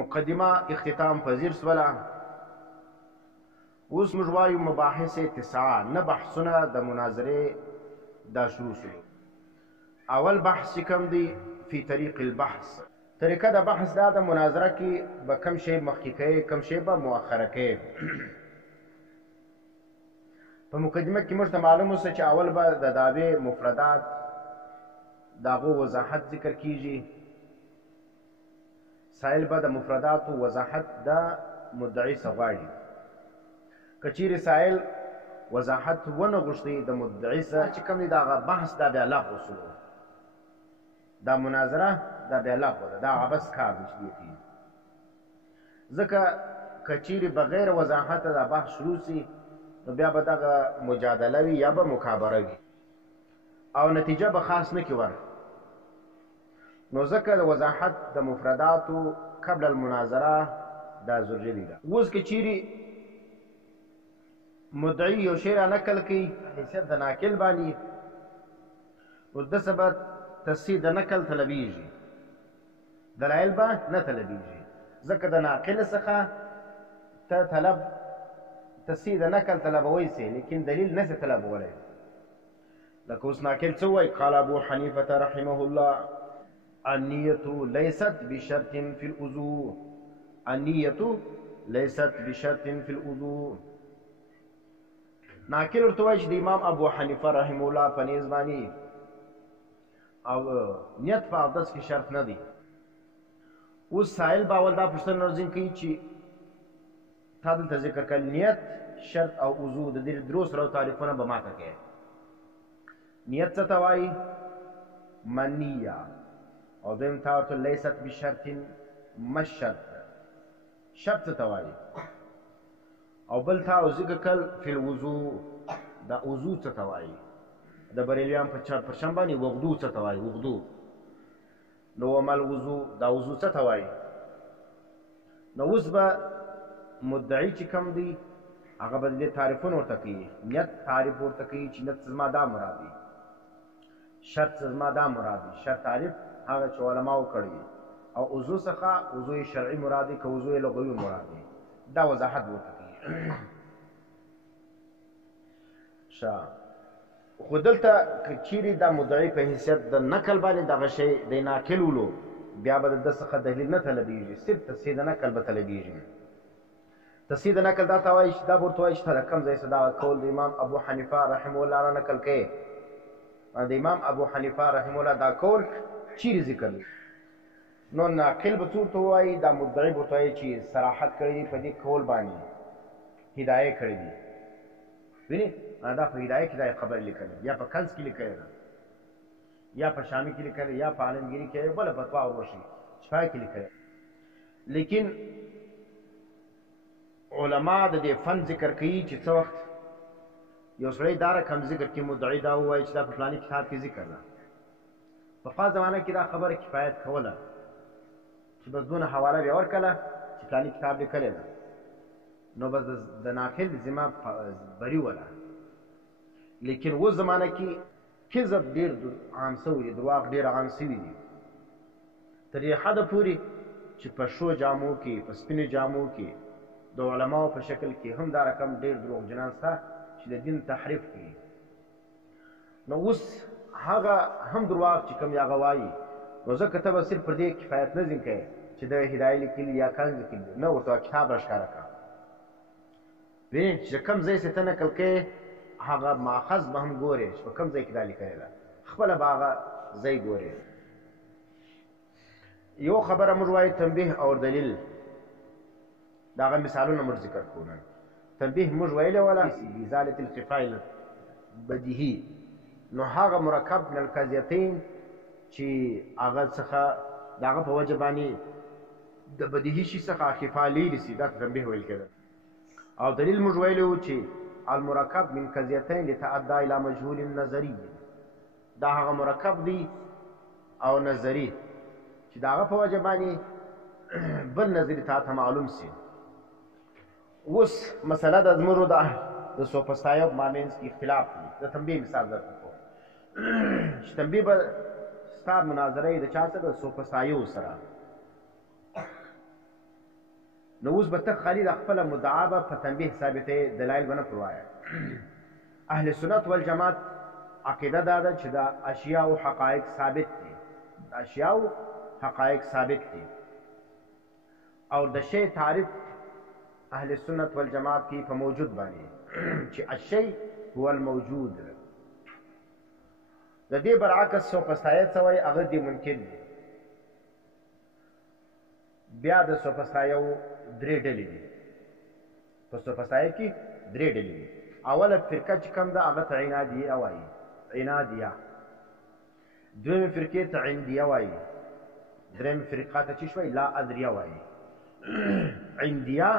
مقدمه اختتام پذیر سوله. اوس موږ وایو مباحث 9 نه بحثونه د مناظرې دا شروع شو. اول بحث چې کوم دی فی طریق البحث، طریقه د بحث دا د مناظره کې به کم شی مخکې کوي، کم شی به مؤخره کوي. په مقدمه کې موږ ته معلوم اوسه چې اول به د دعوې مفردات د هغو وضاحت ذکر کیږي. سائل به د مفرداتو وضاحت د مدعی څخه غواړي. که چیرې سائل وضاحت ونه غوښتي د مدعي څخه چې کوم دی د هغه بحث دا بیا لغو شو، دا مناظره دا بیا لغو ده، دا هغه بس کار دی چې دی کوي. ځکه که چیرې بغیر وضاحت دا بحث شروع سي نو بیا به دغه مجادله وي یا به مکابره وي او نتیجه به خاص نه کې ور. نو ځکه د وضاحت د مفرداتو قبل المناظره دا ضروري ده. اوس که چیرې مدعي یو شی را نقل کوي حیثیت د ناقل باندې، نو دسه به تصحیح د نقل طلبیږي، دلایل به نه طلبیږي. ځکه د ناقل څخه ته طلب تصحیح د نقل طلبوي سي، لیکن دلیل نه سي طلبولی. لکه اوس ناقل څه وایي؟ قال ابو حنیفه رحمه الله النیة لیست بشرط فی الوضوء، النیة لیست بشرط فی الوضوء. ناقل ورته وایي چې د امام ابو حنیفه رحمه الله په نیز باندې او نیت په اودس کې شرط نه دی. اوس سائل به اول دا پوښتنه ورځین کوي چې تا دلته ذکر کړل نیت، شرط او وضوء، د دې درو سره تعریفونه به ماته کوي. نیت څه ته وایي؟ منیه. او دویم تا ورته لیست بشرط مشرط، شرط څه ته وایي؟ او بل تا ذکر کړل فی الوضوء، دا وضوء څه ته وایي؟ د بریلیان په پرشن باندې وغدو څه ته وایي؟ وغدو. نو وما الوضوء، دا وضوء څه ته وایي؟ نو اوس به مدعي چې کوم دی هغه به د دې تعریفونه ورته کوي. نیت تعریف ورته کوي چې نیت زما دا مراد دی، شرط زما دا مراد دی، شرط تعریف هغه چې علماو کړي، او وضوء څخه وضوء شرعي مراد دی که وضوء لغوي مراد دی، دا وضاحت ورته کوي. خو دلته که چیرې دا مدعي په حیثیت د نقل باندې دغه شی دی ناقل ولو، بیا به د ده څخه دلیل نه طلبیږي، صرف تصحیح د نقل به طلبیږي. تصحیح د نقل دا ته وایي چې دا به ورته وایي چې ته د کوم ځای څخه دا قول د امام ابو حنیفه رحمه الله را نقل کوې، د امام ابو حنیفه رحمه الله دا قول چیرې ذکر دی. نو ناقل به څه ورته وایي؟ دا مدعي به ورته وایي چې صراحت کړی دی په دې قول باندې، هدایه کړی دی. وینې دا په هدایه کې دا خبر لیکلی، یا په کنز کې لیکلی ده، یا په شامي کې لیکلی، یا په عالمګیري کې بله فتوا وروشي شفا کې لیکلی. لیکن علما د دې فن ذکر کوي چې څه وخت یو سړی دا رقم ذکر کې مدعي دا ووایي چې دا په فلاني کتاب کې ذکر ده. پخوا زمانه کې دا خبره کفایت کوله چې بس دونه حواله بیا ورکړله چې فلاني کتاب لیکلی ده، نو بس د ناقل ذمه بري وله. لیکن اوس زمانه کې کذب ډېر عام شوی دی، درواغ ډېر عام شوي دي، تر دې حده پورې چې په شو جامو کې، په سپینو جامو کې د علماو په شکل کې هم دا رقم ډېر دروغجنان شته چې د دین تحریف کوي. نو اوس هغه هم درواغ چې کوم هغه وایي، نو ځکه ته به صرف پر دې کفایت نه ځین کوې چې د هدایه لیکلي یا کنز لیکلي، نه ورته کتاب را ښکاره کړه. وینې چې کوم ځای چې ته نقل کوې هغه ماخذ به هم ګورې چې په کوم ځای کې دا لیکلې ده، خپله به هغه ځای ګورې. یو خبره موږ وایو تنبیه او دلیل، د هغه مثالونه موږ ذکر کوو. تنبیه موږ ویلی وله بازالة الخفاء البدیهي، نو هغه مرکب من القضیتین چې هغه څخه د هغه په وجه باندې د بدیهي شي څخه خفا لیرې سي، دا تنبیه ویل کېده. او دلیل موږ ویلی وو چې المرکب من قضیتین لتعدى الى مجهول نظری، دا هغه مرکب دی او نظری چې د هغه په وجه باندې بل نظري تا ته معلوم سي. اوس مسله د زمرو د سوفسطایو په مابینځ کې اختلاف دی. د تنبیه مثال درته کوم چې تنبیه به ستا مناظره یې د چا سره؟ د سوفسطایو سره. نو اوس به ته خالي د خپله مدعا به په تنبیه ثابتې دلایل به نه پروايه اهل سنت والجماعت عقیده دا ده چې دا اشیاء او حقایق ثابت دي اشیاء او حقایق ثابت دي او د شی تعریف اهل سنت والجماعت کی په موجود باندې چې الشی هو الموجود د دې برعکس سوفسطایت څه وایي هغه دې ممکن دي بیا د سوفسطایو درې ډلې دي په سوفسطایه کې درې ډلې دي اوله فرقه چې کوم ده هغه ته عنادیه وایي عنادیه دویمه فرقې ته عندیه وایي درېمه فرقه ته چې شوی لا ادریه وایي عندیه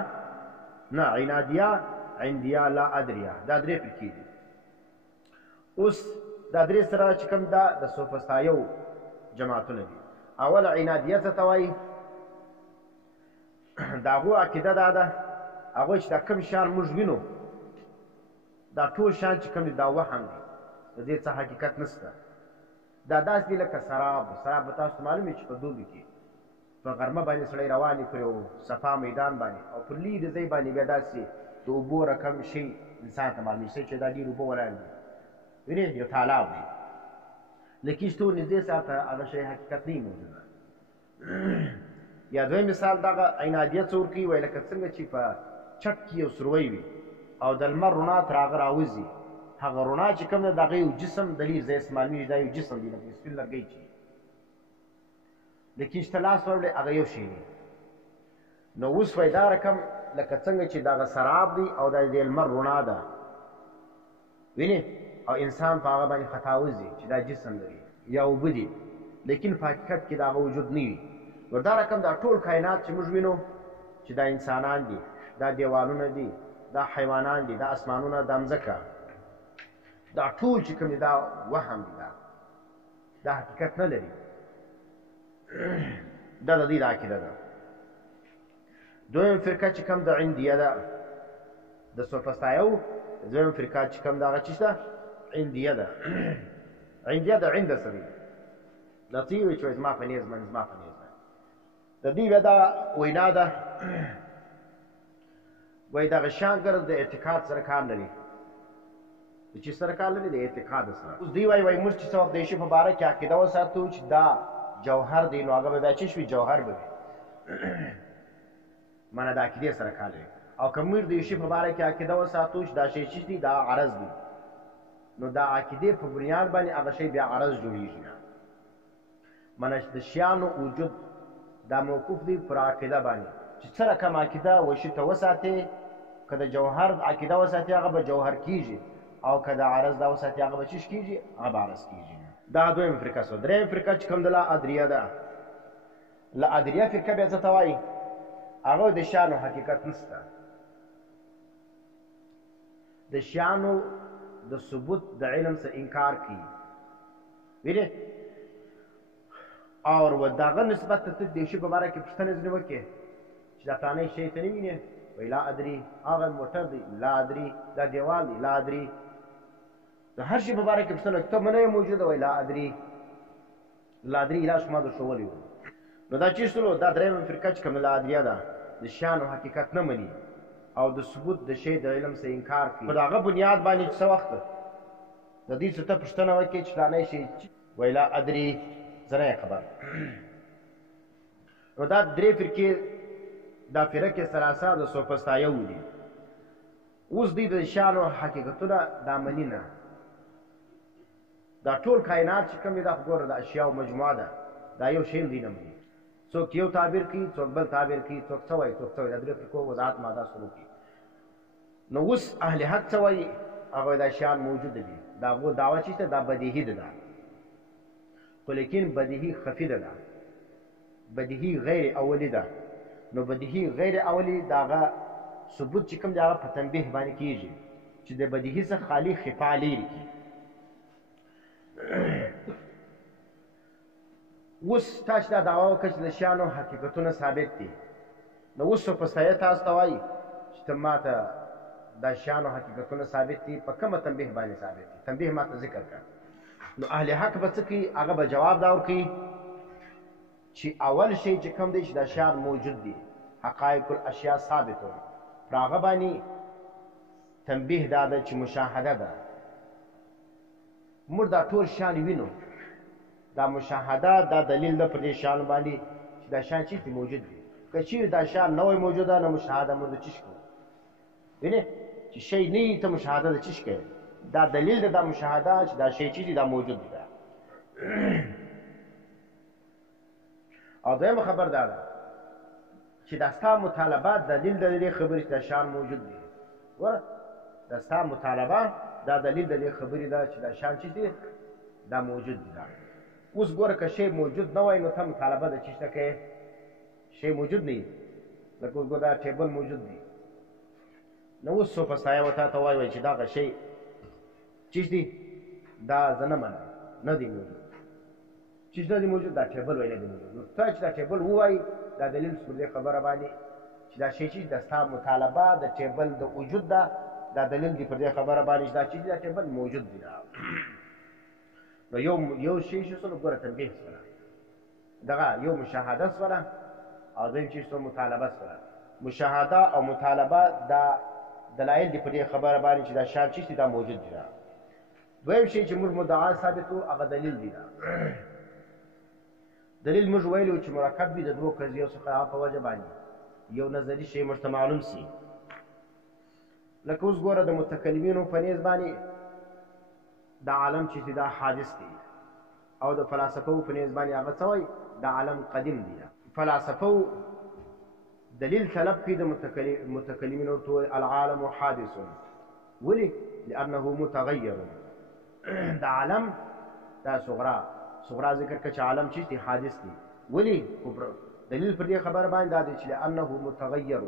نه عنادیه عندیه لا ادریه دا درې فرقې دي اوس دا درې سره چې کوم ده د سوفسطایو جماعتونه دي اوله عنادیه ته وایي د هغو عقیده دا ده هغوی چې دا کوم شیان موږ وینو دا ټول شیان چې کوم دي دا وهم دي د دې څه حقیقت نشته دا داسې دي لکه سراب سراب به تاسو ته معلوم وي چې په دوبي کې په غرمه باندې سړی روان وي پر یو صفا میدان باندې او پر لیرې ځای باندې بیا داسې د اوبو رقم شی انسان ته معلوم شي چې دا ډېر اوبه ولاړ دي وینې یو تالاب دی لیکن چې ته نږدې ساته هغه شی حقیقت نه موجوده یا دوی مثال دغه عنادیه څه ورکوي وایي لکه څنګه چې په چت کې یو سروی وي او د لمر رڼا تر هغه راوځي هغه رڼا چې کوم ده د هغه یو جسم دلیل ځای معلومېږي دا یو جسم دی لکه سپین لرګی چې لیکن چې ته لاس ورکړې هغه یو شی دی نو اوس وایي دا رقم لکه څنګه چې دغه سراب دی او دا د لمر رڼا ده وینې او انسان په هغه باندې خطا وځي چې دا جسم لري یا اوبه دي لیکن په حقیقت کې د هغه وجود نه وي نو دا رقم دا ټول کائنات چې موږ وینو چې دا انسانان دي دا دیوالونه دي دا حیوانان دي دا اسمانونه دا مځکه دا ټول چې کوم دي دا وهم دي دا حقیقت نه لري دا د دې د عقیده ده دویم فرقه چې کوم د عندیه ده د سوفسطایو دویم فرقه چې کوم د هغه چې شته عندیه ده عندیه د عند سړي دا تی وایي چې زما په نیز باندې زما په نیز د دې بیا دا وینا ده وایي دغه شانګر د اعتقاد سره کار لري د چې سره کار لري د اعتقاد سره اوس دوی وایي موږ چې څه وخت د شي په باره کې عقیده وساتو چې دا جوهر دی نو هغه به بیا چې شوي جوهر به وي معنه د عقیدې سره کار لري او که موږ د شي په باره کې عقیده وساتو چې دا شی چې دی دا عرض دی نو دا عقیدې په بنیاد باندې هغه شی بیا عرض جوړېږي معنه د شیانو وجود دا موقوف دی پر عقیده باندې چې څه رقم عقیده وشي ته وساتې که د جوهر عقیده وساتې هغه به جوهر کېږي او که د عرض دا وساتې هغه به چیش کېږي هغه به عرض کېږي دا دویم فرقه سوه درېیم فرقه چې کوم د لا ادریه ده لا ادریه فرقه بیا څه ته وایي هغه د شیانو حقیقت نشته د شیانو د ثبوت د علم څخه انکار کوي وینې اور و دغه نسبت ته د شي په باره کې پوښتنه ځینې وکړې چې دا فلانی شی ته نه وینې وایي لا ادري هغه موټر دی لا ادري دا دیوال دی لا ادري د هر شي په باره کې پوښتنه وکړې ته نه یې موجوده وایي لا ادري لا ادري علاج ما در ښوولی و نو دا چې شلو دا درېیمه فرقه چې کومه لا ادریه ده د شیانو حقیقت نه مني او د ثبوت د شی د علم څخه انکار کوي په دغه بنیاد باندې چې څه وخت د دې څه ته پوښتنه وکړې چې فلانی شی وایي لا ادري زه نه خبر نو دا درې فرقې دا فرقې ثلاثه د سوفسطایو دي اوس دوی د شیانو حقیقتونه دا مني نه دا ټول کائنات چې کوم دي دا خو ګوره د اشیاو مجموعه ده دا یو شی دی نه مني څوک یو تعبیر کوي څوک بل تعبیر کوي څوک څه وایي څوک څه وایي دا درې فرقو وضاحت ما دا شروع کړي نو اوس اهل حق څه وایي هغه دا شیان موجوده دي دا هغو دعوه چې ده دا بدیهي ده خو لیکن بدیهي خفي ده بدیهي غیر اولی ده نو بدیهي غیر اولی د هغه ثبوت چې کوم دی هغه په تنبیه باندې کېږي چې د بدیهي څخه خالي خفا لرې کړي اوس تاسو دا دعوا وکړه چې د شیانو حقیقتونه ثابت دي نو اوس سوفسطایه تاسو ته وایي چې ته ماته دا شیانو حقیقتونه ثابت دي په کومه تنبیه باندې ثابت دي تنبیه ماته ذکر کړه نو اهل حق به څه کوي هغه به جواب دا ورکوي چې اول شی چې کوم دی چې دا شیان موجود دي حقایق الاشیاء ثابتون پر هغه باندې تنبیه دا ده چې مشاهده ده موږ دا ټول شیان وینو دا مشاهده دا دلیل ده پر دې شیانو باندې چې دا شیان چیرته موجود دي که چیرې دا شیان نه وای موجوده نه مشاهده موږ چیش کوو وینې چې شی نه وي ته مشاهده د چیش کوې دا دلیل ده دا مشاهده چې دا شی چې دی دا موجود دی او دویمه خبر دا ده چې دا ستا مطالبات دلیل د دې خبرې چې دا شیان موجود دي ګوره دا ستا مطالبه دا دلیل د دې خبرې ده چې دا شیان چې دی دا موجود دي دا اوس ګوره که شی موجود نه وای نو ته مطالبه د چیشته کوې شی موجود نه وي لکه اوس ګوره دا ټیبل موجود دی نو اوس څو پسایه ورته ته وایي چې دغه شی چیش دی دا زه نه منم نه دی موجود چیش نه دی موجود دا ټیبل وایي نه دی موجود نو ته چې دا ټیبل ووایي دا دلیل پر دې خبره باندې چې دا شی چې دا ستا مطالبه د ټیبل د وجود ده دا دلیل دی پر دې خبره باندې چې دا چیز دا ټیبل موجود دی نو یو شی شو نو ګوره تنبیه سره دغه یو مشاهده سره او دویم چیز سره مطالبه سره مشاهده او مطالبه دا دلایل دی پر دې خبره باندې چې دا شیان چیز دی دا موجود دی دویم شی چې موږ مدعا ثابتو هغه دلیل دی دلیل موږ ویلو چې مرکب وي د دوو قضیو څخه هغه په وجه باندې یو نظري شی موږ ته معلوم سي لکه اوس ګوره د متکلمینو په نیز باندې د عالم چې دا حادث دی او د فلسفو په نیز باندې هغه څه وایي د عالم قدیم دی فلسفو دلیل طلب کوي د متکلمینو ورته العالم حادث ولې لانه متغیر د عالم دا صغرا ذکر که چې عالم چیز دی حادث دی ولې دلیل پر دې خبره باندې دا دی چې لانه متغیر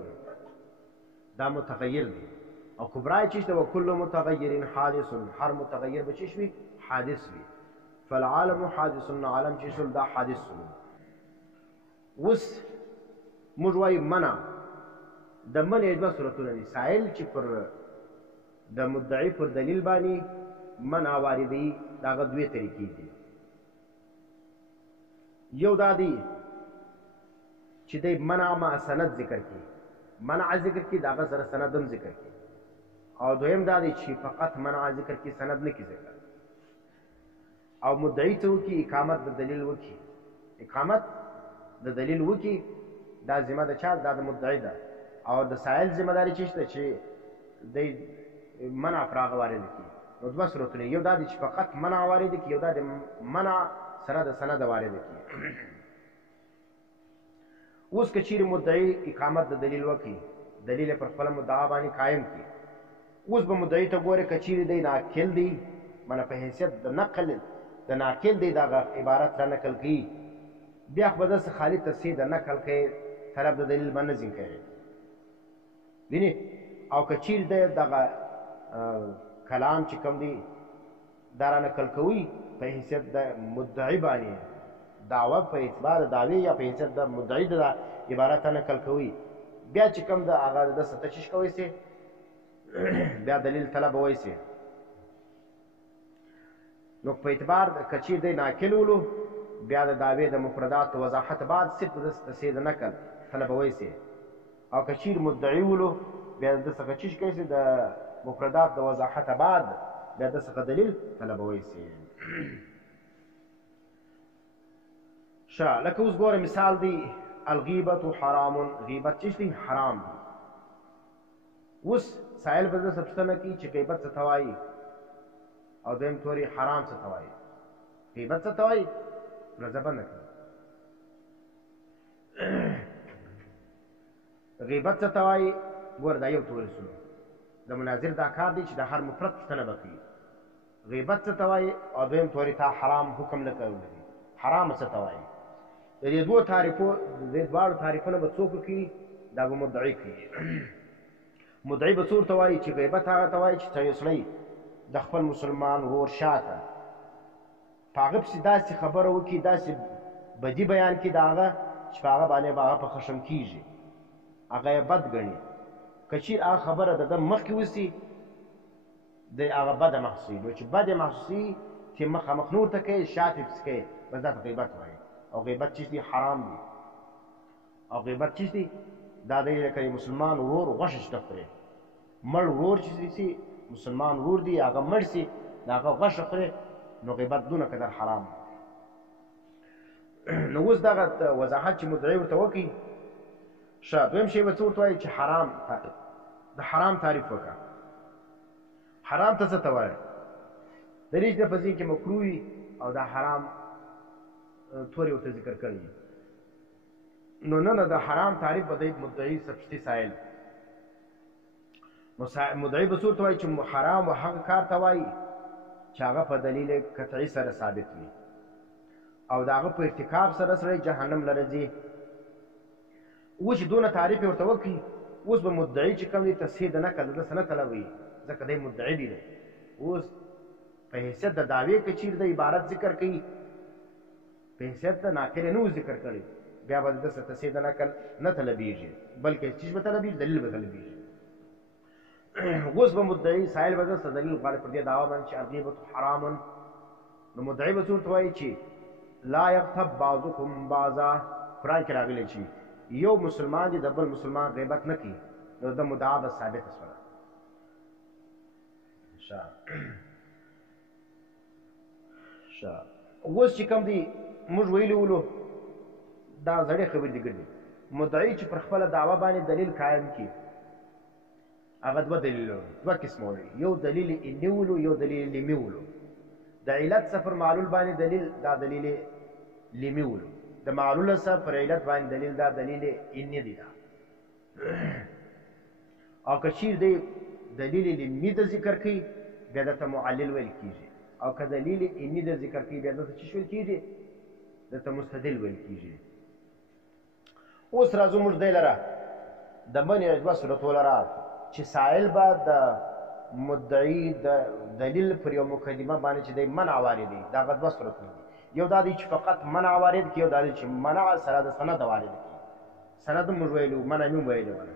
دا متغیر دی او کبرای چیز دی وکل متغیر حادث هر متغیر به چیز وي حادث وي فالعالم حادث عالم چیز دا حادث اوس موږ وایو منع د منع دوه صورتونه دي سائل چې پر د مدعي پر دلیل باندې منع واردوي د هغه دوې طریقې دي یو دا دی چې دی منع مع سند ذکر کړي منع ذکر کړي د هغه سره سند هم ذکر کړي او دویم دا دی چې فقط منع ذکر کړي سند نه کړي ذکر او مدعي ته وکړي اقامت د دلیل وکړي اقامت د دلیل وکړي دا ذمه د چا دا د مدعي ده او د سائل ذمه داري چې شته چې دی منع پر هغه وارد کړي نو دوه صورتونه یو دا دی چې فقط منع وارد کړي یو دا د منع سره د سند وارد کړي اوس که چیرې مدعي اقامت د دلیل وکړي دلیل پر خپله مدعا باندې قایم کړي اوس به مدعي ته ګورې که چیرې دی ناقل دی منه په حیثیت د نقل د ناقل دی دغه عبارت را نقل کوي بیا خو به داسې خالي تصحیح د نقل کوي طلب د دلیل به نه ځین کوي وینې او که چیرې دی دغه کلام چې کوم دی دا را نقل کوي په حیثیت د مدعي باندې دعوه په اعتبار د دعوې یا په حیثیت د مدعي د عبارت نقل کوي بیا چې کوم د هغه د ستشیش کوي سي بیا دلیل طلب وای سي نو په اعتبار د کچیر دی ناقل ولو بیا د دعوې د مفردات وضاحت بعد صرف د سید نقل طلب وای سي او کچیر مدعي ولو بیا د څه چیش کوي د مفردات د وضاحت بعد بیا د څه دلیل طلب وای سي شا لکه اوس ګوره مثال دی الغیبت حرام غیبت چیش دی حرام دی اوس سائل به زه پوښتنه کوي چې غیبت څه ته وایي او دویم طوري حرام څه ته وایي غیبت څه ته وایي نظر نه کوي غیبت څه ته وایي ګوره دا یو طوري سلو د مناظر دا کار دی چې د هر مفرد پوښتنه به کوي غیبت څه ته وایي او دویم طوري تا حرام حکم نه کوي حرام څه ته وایي د دې دوه تعریفو د دواړو تعریفونه به څوک کوي دا به مدعي کوي مدعي به څور ته وایي چې غیبت هغه ته وایي چې ته یو سړی د خپل مسلمان ورور شاته په هغه پسې داسې خبره وکړي داسې بدي بیان کړي د هغه چې په هغه باندې به هغه په خشم کېږي هغه یې بد ګڼي که چېر هغه خبره د ده مخکې وسي د هغه بده محسوسي نو چې بد یې محسوسي چې مخامخ نور ته کوي شاته پسې کوي بس دا ته غیبت وایي او غیبت چیز دی حرام دی او غیبت چیز دی دا دی لکه مسلمان ورور غوښه شته خوري مړ ورور چې سي مسلمان ورور دی هغه مړ سي د هغه غوښه خوري نو غیبت دونه قدر حرام نو اوس دغه وضاحت چې مدعي ورته وکړي ښه دویم شی به څه ورته وایي چې حرام د حرام تعریف وکړه حرام ته څه ته وایي دریج د په ځای کې مکروه وي او دا حرام تورې ورته ذکر کړي نو نه د حرام تعریف به دی مدعي سپشتي سایل مدعي به څه ورته وایي چې حرام و هغه کار ته وایي چې هغه په دلیل قطعي سره ثابت وي او د هغه په ارتکاب سره سړی جهنم له ځي اوس چې دونه تعریف یې ورته وکړي اوس به مدعي چې کوم دی تصحیح د نقل د سند طلبوي ځکه دی مدعي دی اوس په حیثیت د دعوې که چیرې د عبارت ذکر کوي په حیثیت د ناقل نه ذکر کړي بیا به د تصحیح د نقل نه طلبیږي بلکې چیز به طلبیږي دلیل به طلبیږي اوس به مدعي سائل به درته دلیل غواړي پر دې دعوا باندې چې الغیبة حرام نو مدعي به څه ورته وایي چې لا یغتب بعضکم بعضا قرآن کې راغلی چې یو مسلمان دی د بل مسلمان غیبت نه کوي نو د مدعا به ثابته شوله اوس چې کوم دی موږ ویلي ولو دا زړې خبرې دي ګرځي مدعي چې پر خپله دعوه باندې دلیل قایم کړي هغه دوه دلیلونه دوه قسمه ولري یو دلیل علمي ولو یو دلیل لیمي ولو د علت څخه پر معلول باندې دلیل دا دلیل لیمي ولو د معلول څخه پر علت باندې دلیل دا دلیل علمي دی دا او که چیرې دی دلیل لیمي د ذکر کوي بیا درته معلل ویل کېږي او که دلیل علمي د ذکر کوي بیا درته څه ویل کېږي درته مستدل ویل کېږي اوس راځو موږ دی لره د منې دوه صورتو لره چې سائل به د مدعي د دلیل پر یو مقدمه باندې چې دی منع واردوي دا هغه دوه صورتونه دي یو دا دی چې فقط منع وارد کړي یو دا دی چې منع سره د سند وارد کړي سند موږ ویلو منع مې ویلې وله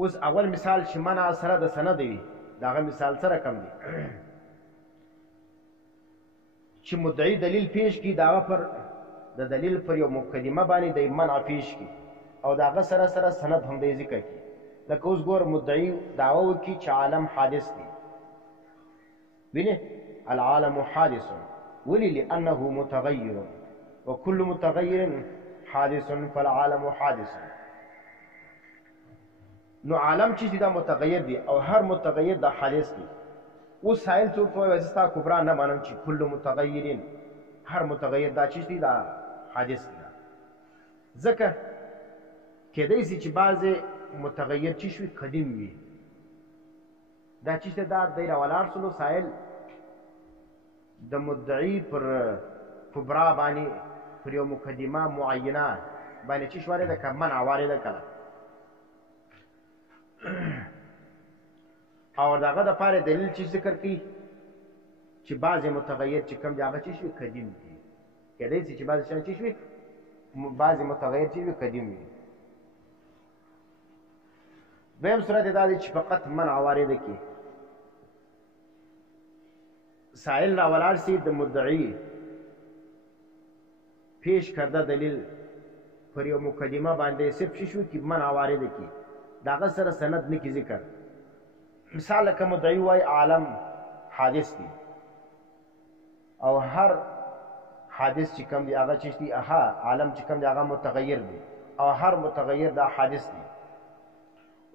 اوس اول مثال چې منع سره د سند وي د هغه مثال سره کم دی چې مدعي دلیل پیش کړي د هغه پر د دلیل پر یو مقدمه باندې دی منع پیش کړي او د هغه سره سره سند هم دی ذکر کړي لکه اوس ګور مدعي دعوه وکړي چې عالم حادث دی وینې العالم حادث ولې لأنه متغیر وكل متغیر حادث فالعالم حادث نو عالم چې دا متغیر دی او هر متغیر دا حادث دی اوس سائل څوک وایي ستا کبرا نه مانم چې کل متغیرین هر متغیر دا چې دی دا حادث دی ځکه کېدای شي چې بعضې متغیر چې شوي قدیم وي دا چې دا دی راولاړ سلو سائل د مدعي پر کبرا باندې پر یو مقدمه معینه باندې چې وارده که منع وارده کړه او د هغه دپاره دلیل چې ذکر کوي چې بعضې متغیر چې کوم دی هغه چې شوي قدیم دي کېدای شي چې بعضې شیان چې شوي بعضې متغیر چې وي قدیم وي دویم صورت دا دی چې فقط منع وارده کړي سائل راولاړ سي د مدعي پیش کرده دلیل پر یو مقدمه باندې صرف شو چې منع وارده کړي د هغه سره سند نه کړي ذکر مثال لکه مدعي وایي عالم حادث دی او هر حادث چې کوم دی هغه چې دی عالم چې کوم دی هغه متغیر دی او هر متغیر دا حادث دی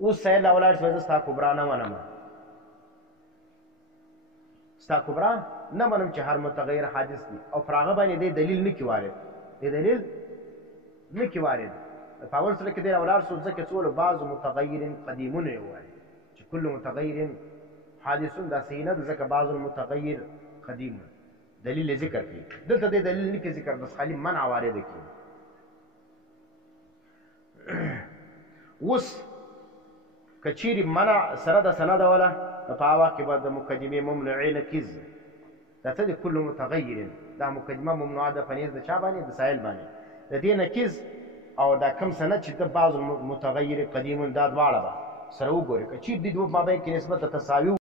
اوس سائل راولاړ شي ستا کبرا نه منم ستا کبرا نه منم چې هر متغیر حادث دی او پر هغه باندې دی دلیل نه کړي وارد دی دلیل نه کړي وارد په اول سره کې دی راولاړ شو ځکه څول بعض متغیر قدیمون یې وایي چې کل متغیر حادث دا صحیح نه ده ځکه بعض المتغیر قدیم دلیل ذکر کوي دلته دی دلیل نه کوي ذکر بس خالي منع وارده کوي اوس کچيري منع سره د سند ولا په هغه کې به د مقدمه ممنوعه نکز دا ته د کل متغیر دا مقدمه ممنوعه ده پنځ د چا باندې د سائل باندې د دې نکز او دا کم سند چې د بعض متغیر قدیم دا دواړه سره وګورئ چې د دوه مابین کې نسبت تساوي